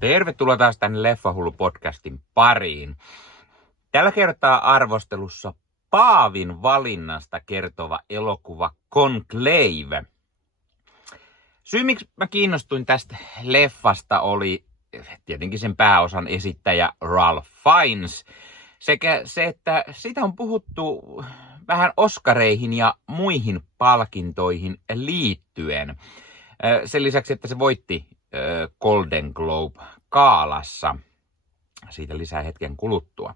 Tervetuloa taas tänne Leffahullu-podcastin pariin. Tällä kertaa arvostelussa Paavin valinnasta kertova elokuva Conclave. Syy, miksi mä kiinnostuin tästä leffasta, oli tietenkin sen pääosan esittäjä Ralph Fiennes, sekä se, että siitä on puhuttu vähän Oscareihin ja muihin palkintoihin liittyen. Sen lisäksi, että se voitti Golden Globe-gaalassa. Siitä lisää hetken kuluttua.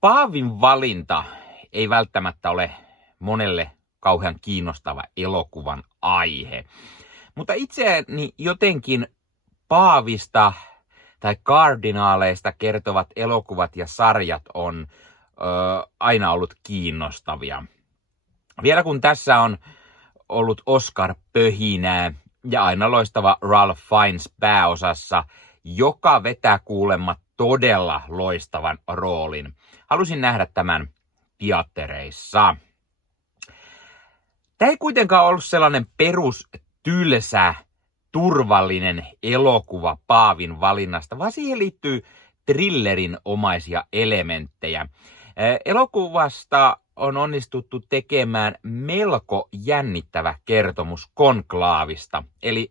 Paavin valinta ei välttämättä ole monelle kauhean kiinnostava elokuvan aihe. Mutta itseäni jotenkin Paavista tai kardinaaleista kertovat elokuvat ja sarjat on aina ollut kiinnostavia. Vielä kun tässä on ollut Oscar-pöhinää ja aina loistava Ralph Fiennes pääosassa, joka vetää kuulemma todella loistavan roolin. Halusin nähdä tämän teattereissa. Tämä ei kuitenkaan ollut sellainen tylsä, turvallinen elokuva Paavin valinnasta, vaan siihen liittyy thrillerin omaisia elementtejä. Elokuvasta on onnistuttu tekemään melko jännittävä kertomus konklaavista, eli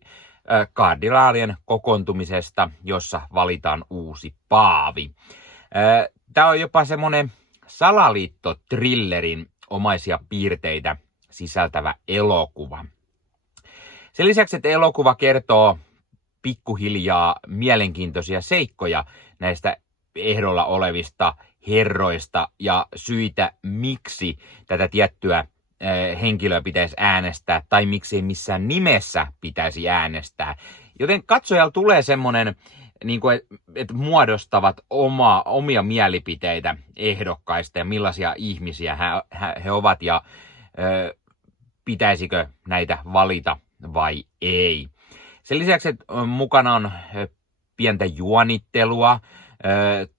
kardinaalien kokoontumisesta, jossa valitaan uusi paavi. Tämä on jopa semmoinen salaliitto-thrillerin omaisia piirteitä sisältävä elokuva. Sen lisäksi, että elokuva kertoo pikkuhiljaa mielenkiintoisia seikkoja näistä ehdolla olevista herroista ja syitä, miksi tätä tiettyä henkilöä pitäisi äänestää tai miksi ei missään nimessä pitäisi äänestää. Joten katsojalla tulee semmoinen, että muodostavat omia mielipiteitä ehdokkaista ja millaisia ihmisiä he ovat ja pitäisikö näitä valita vai ei. Sen lisäksi, että mukana on pientä juonittelua,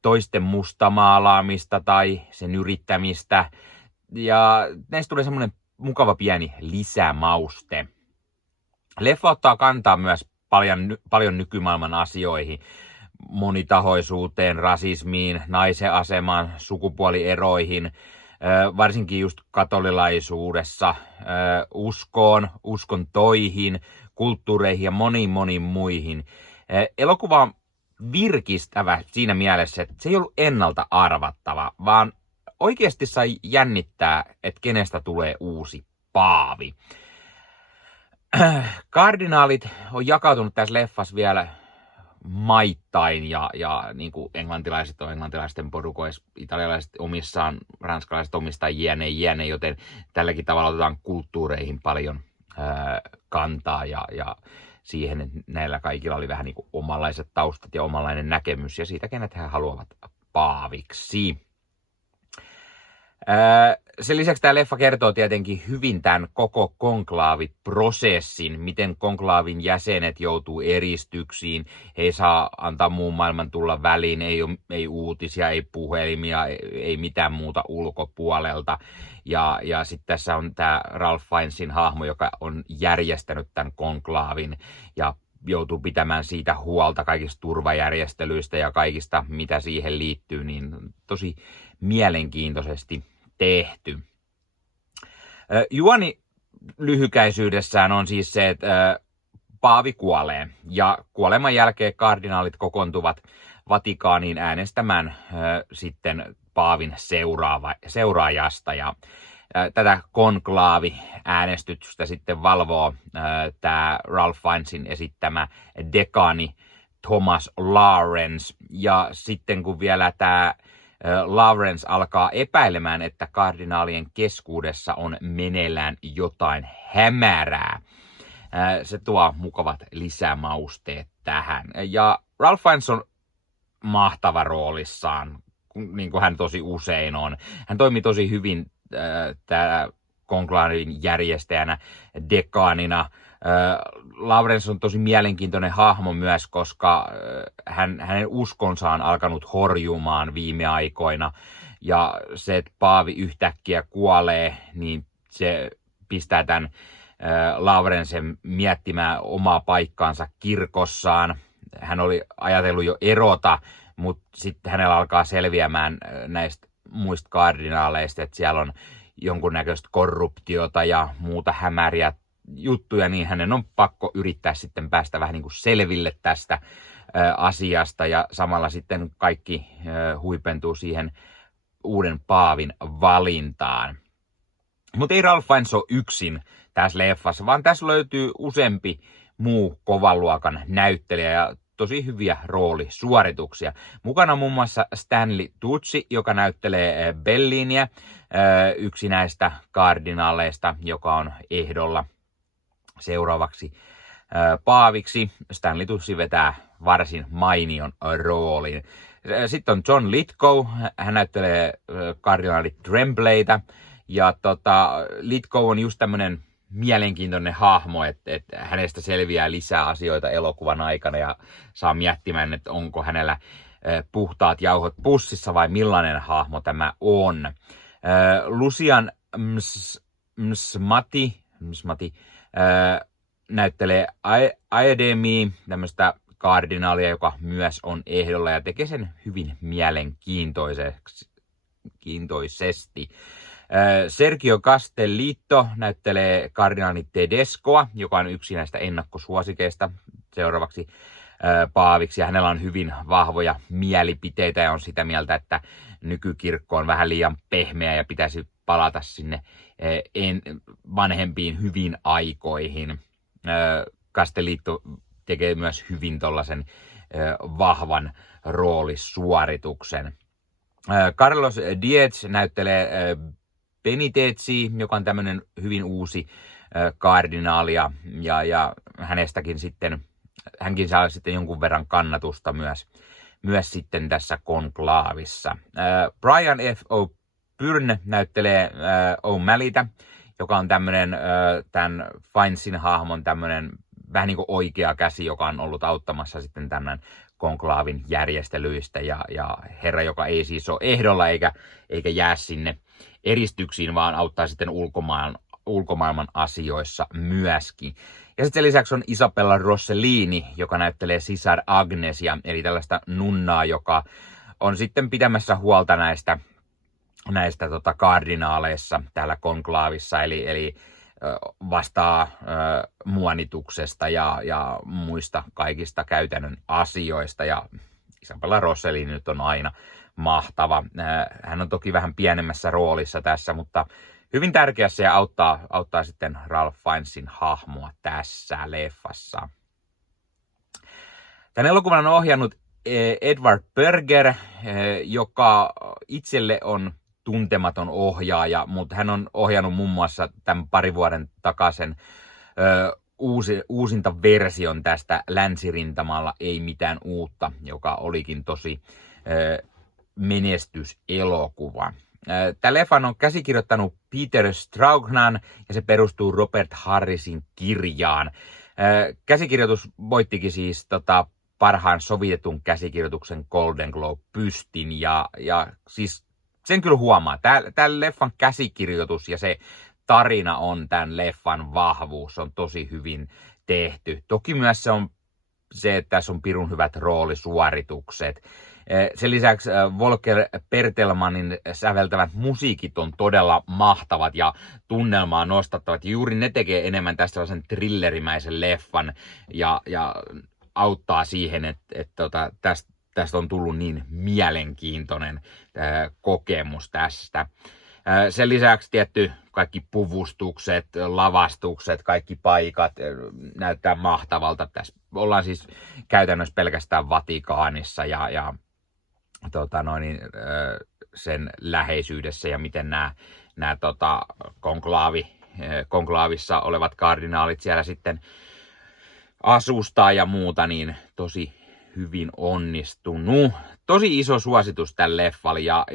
toisten mustamaalaamista tai sen yrittämistä. Ja näistä tulee semmoinen mukava pieni lisämauste. Leffa ottaa kantaa myös paljon nykymaailman asioihin, monitahoisuuteen, rasismiin, naisen asemaan, sukupuolieroihin, varsinkin just katolilaisuudessa, uskoon, uskontoihin, kulttuureihin ja moniin muihin. Elokuva on virkistävä siinä mielessä, että se ei ollut ennalta arvattava, vaan oikeasti sai jännittää, että kenestä tulee uusi paavi. Kardinaalit on jakautunut tässä leffassa vielä maittain ja niin kuin englantilaiset on englantilaisten porukoissa, italialaiset omissaan, ranskalaiset omistaan jne, joten tälläkin tavalla otetaan kulttuureihin paljon kantaa ja siihen, että näillä kaikilla oli vähän niin kuin omanlaiset taustat ja omanlainen näkemys ja siitä, kenet he haluavat paaviksi. Sen lisäksi tämä leffa kertoo tietenkin hyvin tämän koko konklaaviprosessin, miten konklaavin jäsenet joutuu eristyksiin, he ei saa antaa muun maailman tulla väliin, ei uutisia, ei puhelimia, ei mitään muuta ulkopuolelta. Ja sitten tässä on tämä Ralph Fiennesin hahmo, joka on järjestänyt tämän konklaavin ja joutuu pitämään siitä huolta kaikista turvajärjestelyistä ja kaikista, mitä siihen liittyy, niin tosi mielenkiintoisesti tehty. Juoni lyhykäisyydessään on siis se, että paavi kuolee ja kuoleman jälkeen kardinaalit kokoontuvat Vatikaaniin äänestämään sitten paavin seuraajasta ja tätä konklaavi-äänestystä sitten valvoo tämä Ralph Fiennesin esittämä dekaani Thomas Lawrence ja sitten kun vielä tämä Lawrence alkaa epäilemään, että kardinaalien keskuudessa on meneillään jotain hämärää. Se tuo mukavat lisämausteet tähän. Ja Ralph Fiennes on mahtava roolissaan, niin kuin hän tosi usein on. Hän toimii tosi hyvin täällä konklaavin järjestäjänä, dekaanina. Lawrence on tosi mielenkiintoinen hahmo myös, koska hänen uskonsa on alkanut horjumaan viime aikoina. Ja se, että paavi yhtäkkiä kuolee, niin se pistää tämän Lawrencen miettimään omaa paikkaansa kirkossaan. hän oli ajatellut jo erota, mutta sitten hänellä alkaa selviämään näistä muista kardinaaleista, että siellä on jonkunnäköistä korruptiota ja muuta hämäriä juttuja, niin hänen on pakko yrittää sitten päästä vähän niin kuin selville tästä asiasta, ja samalla sitten kaikki huipentuu siihen uuden paavin valintaan. Mutta ei Ralph Fiennes ole yksin tässä leffassa, vaan tässä löytyy useampi muu kovan luokan näyttelijä ja tosi hyviä roolisuorituksia. Mukana on muun muassa Stanley Tucci, joka näyttelee Bellinia, yksi näistä kardinaaleista, joka on ehdolla seuraavaksi paaviksi. Stanley Tucci vetää varsin mainion roolin. Sitten on John Lithgow, hän näyttelee kardinaali Tremblaytä, ja Lithgow on just tämmönen mielenkiintoinen hahmo, että hänestä selviää lisää asioita elokuvan aikana ja saa miettimään, että onko hänellä puhtaat jauhot pussissa vai millainen hahmo tämä on. Lucian Msmati näyttelee Aedemia, tämmöistä kardinaalia, joka myös on ehdolla ja tekee sen hyvin mielenkiintoisesti. Sergio Castellitto näyttelee kardinaali Tedescoa, joka on yksi näistä ennakkosuosikeista seuraavaksi paaviksi. Ja hänellä on hyvin vahvoja mielipiteitä ja on sitä mieltä, että nykykirkko on vähän liian pehmeä ja pitäisi palata sinne vanhempiin hyvin aikoihin. Castellitto tekee myös hyvin tollaisen vahvan roolisuorituksen. Carlos Diez näyttelee Benitezi, joka on tämmöinen hyvin uusi kardinaali, ja hänkin saa sitten jonkun verran kannatusta myös sitten tässä konklaavissa. Brian F. O'Byrne näyttelee O'Malleytä, joka on tämmöinen tämän Fiennesin hahmon tämmöinen vähän niin kuin oikea käsi, joka on ollut auttamassa sitten tämän konklaavin järjestelyistä, ja herra, joka ei siis ole ehdolla eikä jää sinne eristyksiin, vaan auttaa sitten ulkomaailman asioissa myöskin. Ja sitten lisäksi on Isabella Rossellini, joka näyttelee sisar Agnesia, eli tällaista nunnaa, joka on sitten pitämässä huolta näistä kardinaaleissa täällä konklaavissa, eli vastaa muonituksesta ja muista kaikista käytännön asioista, ja Isabella Rossellini nyt on aina mahtava. Hän on toki vähän pienemmässä roolissa tässä, mutta hyvin tärkeässä ja auttaa sitten Ralph Fiennesin hahmoa tässä leffassa. Tämän elokuvan on ohjannut Edward Berger, joka itselle on tuntematon ohjaaja, mutta hän on ohjannut muun muassa tämän pari vuoden takaisen uusinta version tästä Länsirintamalla ei mitään uutta, joka olikin tosi menestyselokuva. Tämä leffan on käsikirjoittanut Peter Straughan ja se perustuu Robert Harrisin kirjaan. Käsikirjoitus voittikin siis parhaan sovitetun käsikirjoituksen Golden Globe-pystin, ja siis sen kyllä huomaa. Tämä leffan käsikirjoitus ja se tarina on tämän leffan vahvuus. Se on tosi hyvin tehty. Toki myös se että tässä on pirun hyvät roolisuoritukset. Sen lisäksi Volker Pertelmanin säveltävät musiikit on todella mahtavat ja tunnelmaa nostattavat. Ja juuri ne tekee enemmän tästä sellaisen thrillerimäisen leffan ja auttaa siihen, että tästä on tullut niin mielenkiintoinen kokemus tästä. Sen lisäksi tietty kaikki puvustukset, lavastukset, kaikki paikat näyttää mahtavalta. Tässä ollaan siis käytännössä pelkästään Vatikaanissa ja sen läheisyydessä ja miten nämä konklaavissa olevat kardinaalit siellä sitten asustaa ja muuta, niin tosi hyvin onnistunut. Tosi iso suositus tälle leffalle ja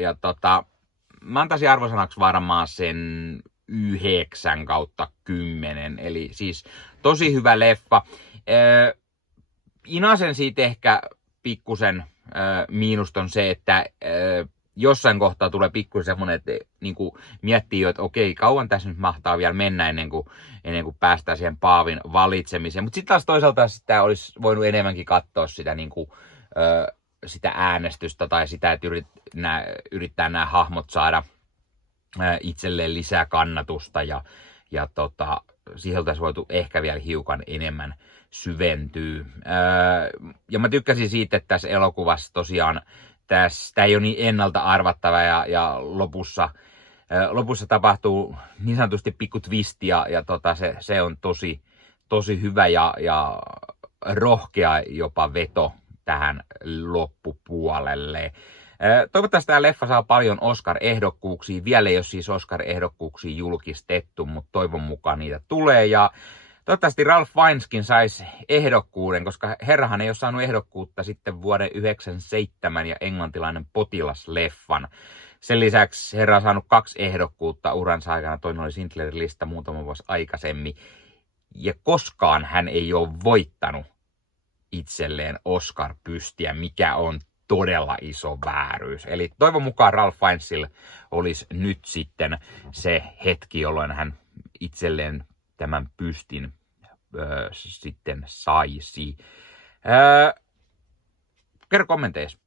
mä antaisin arvosanaksi varmaan sen 9/10, eli siis tosi hyvä leffa. Inasen siitä ehkä pikkusen miinust on se, että jossain kohtaa tulee pikkuisen semmoinen, että niin kuin miettii jo, että okei, kauan tässä nyt mahtaa vielä mennä ennen kuin päästään siihen paavin valitsemiseen. Mutta sitten taas toisaalta sitä olisi voinut enemmänkin katsoa sitä, niin kuin, sitä äänestystä tai sitä, että yrittää nämä hahmot saada itselleen lisää kannatusta ja siihen oltaisiin voitu ehkä vielä hiukan enemmän syventyä. Ja mä tykkäsin siitä, että tässä elokuvassa tosiaan tämä ei ole niin ennalta arvattava ja lopussa tapahtuu niin sanotusti pikku twisti ja se on tosi hyvä ja rohkea jopa veto tähän loppupuolelle. Toivottavasti tämä leffa saa paljon Oscar-ehdokkuuksia. Vielä ei ole siis Oscar-ehdokkuuksia julkistettu, mutta toivon mukaan niitä tulee. Ja toivottavasti Ralph Fienneskin saisi ehdokkuuden, koska herrahan ei ole saanut ehdokkuutta sitten vuoden 1997 ja englantilainen potilasleffan. Sen lisäksi herra on saanut 2 ehdokkuutta uransa aikana. Toinen oli Schindlerin lista muutama vuosi aikaisemmin. Ja koskaan hän ei ole voittanut itselleen Oscar-pystiä, mikä on todella iso vääryys. Eli toivon mukaan Ralph Fiennesilla olisi nyt sitten se hetki, jolloin hän itselleen tämän pystin sitten saisi. Kerro kommenteissa.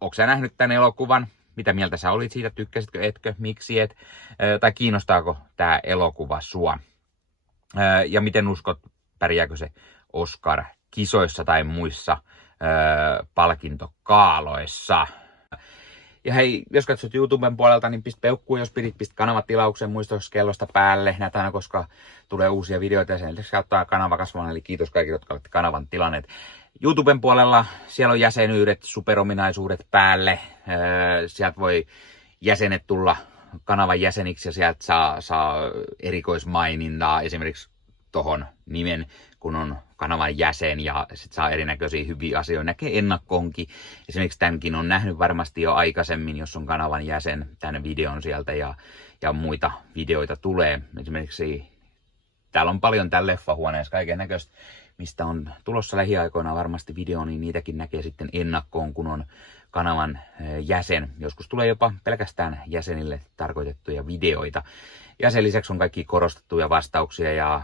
Onko sä nähnyt tämän elokuvan? Mitä mieltä sä olit siitä? Tykkäsitkö, etkö, miksi et? Tai kiinnostaako tämä elokuva sua? Ja miten uskot, pärjääkö se Oscar-kisoissa tai muissa palkintokaaloissa? Ja hei, jos katsot YouTuben puolelta, niin pistä peukkuun, jos pistä kanavatilauksen muistokellosta päälle. Näitä aina, koska tulee uusia videoita ja sen lisäksi auttaa kanava kasvamaan. Eli kiitos kaikille, jotka olette kanavan tilanneet. YouTuben puolella siellä on jäsenyydet, superominaisuudet päälle. Sieltä voi jäsenet tulla kanavan jäseniksi ja sieltä saa erikoismainintaa esimerkiksi tohon nimen, kun on kanavan jäsen ja sit saa erinäköisiä hyviä asioita. Näkee ennakkoonkin. Esimerkiksi tämänkin on nähnyt varmasti jo aikaisemmin, jos on kanavan jäsen, tämän videon sieltä ja muita videoita tulee. Esimerkiksi täällä on paljon täällä leffahuoneessa kaiken näköistä, mistä on tulossa lähiaikoina varmasti video, niin niitäkin näkee sitten ennakkoon, kun on kanavan jäsen. Joskus tulee jopa pelkästään jäsenille tarkoitettuja videoita. Ja sen lisäksi on kaikki korostettuja vastauksia ja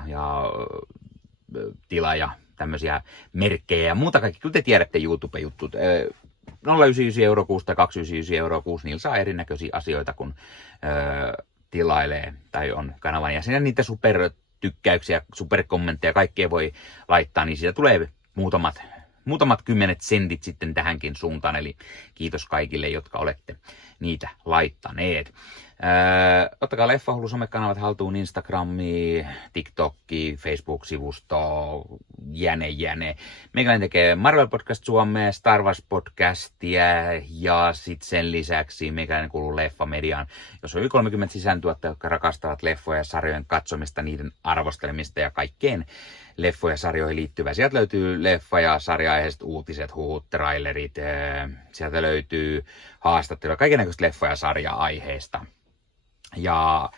tila ja tämmöisiä merkkejä ja muuta kaikki. Kyllä te tiedätte YouTube-juttut. 0,99 € kuussa tai 2,99 € kuussa, niillä saa erinäköisiä asioita, kun tilailee tai on kanavan jäsen. Ja niitä supertykkäyksiä, superkommentteja, kaikkea voi laittaa, niin siitä tulee muutamat 10 sentit sitten tähänkin suuntaan. Eli kiitos kaikille, jotka olette niitä laittaneet. Ottakaa Leffahullu somekanavat haltuun, Instagrami, TikTokki, Facebook-sivusto, jäne. Meikäläinen tekee Marvel Podcast Suomea, Star Wars Podcastia ja sitten sen lisäksi meikäläinen kuuluu Leffamediaan, jos on yli 30 sisääntuottajia, jotka rakastavat leffoja ja sarjojen katsomista, niiden arvostelemista ja kaikkeen leffoja ja sarjoihin liittyvää. Sieltä löytyy leffa- ja sarja-aiheiset uutiset, huhut, trailerit, sieltä löytyy haastatteluja, kaikennäköistä leffa- ja sarja-aiheista. Ja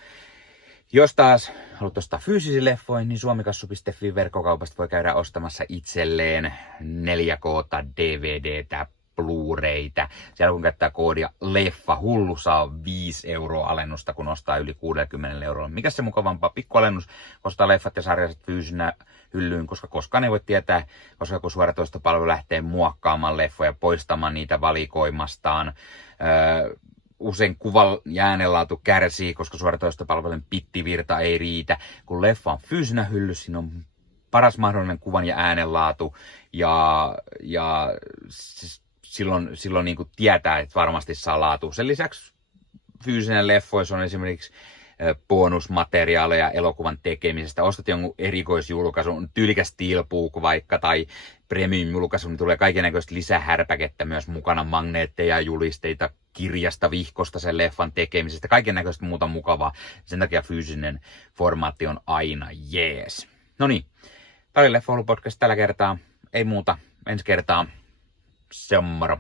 jos taas haluat ostaa fyysisiä leffoja, niin suomikassu.fi verkkokaupasta voi käydä ostamassa itselleen 4K DVDtä, Blu-raytä. Siellä kun käyttää koodia Leffahullu, saa 5 € alennusta, kun ostaa yli 60 €. Mikä se mukavampaa? Pikkualennus, ostaa leffat ja sarjaiset fyysinä hyllyyn, koska koskaan ei voi tietää, koska joku suoratoistopalvelu lähtee muokkaamaan leffoja, poistamaan niitä valikoimastaan. Usein kuvan ja äänenlaatu kärsii, koska suoratoistopalvelun pittivirta ei riitä. Kun leffa on fyysinä hyllyssä, siinä on paras mahdollinen kuvan ja äänenlaatu ja silloin niin kuin tietää, että varmasti saa laatu. Sen lisäksi fyysinen leffoissa on esimerkiksi bonusmateriaaleja elokuvan tekemisestä. Ostat jonkun erikoisjulkaisun, tyylikäs steelbook vaikka tai premium-julkaisu, niin tulee kaikennäköistä lisähärpäkettä myös mukana, magneetteja, julisteita, kirjasta, vihkosta sen leffan tekemisestä, kaikennäköistä muuta mukavaa. Sen takia fyysinen formaatti on aina jees. No niin, tämä oli Leffahullu podcast tällä kertaa. Ei muuta, ensi kertaa. Se on moro.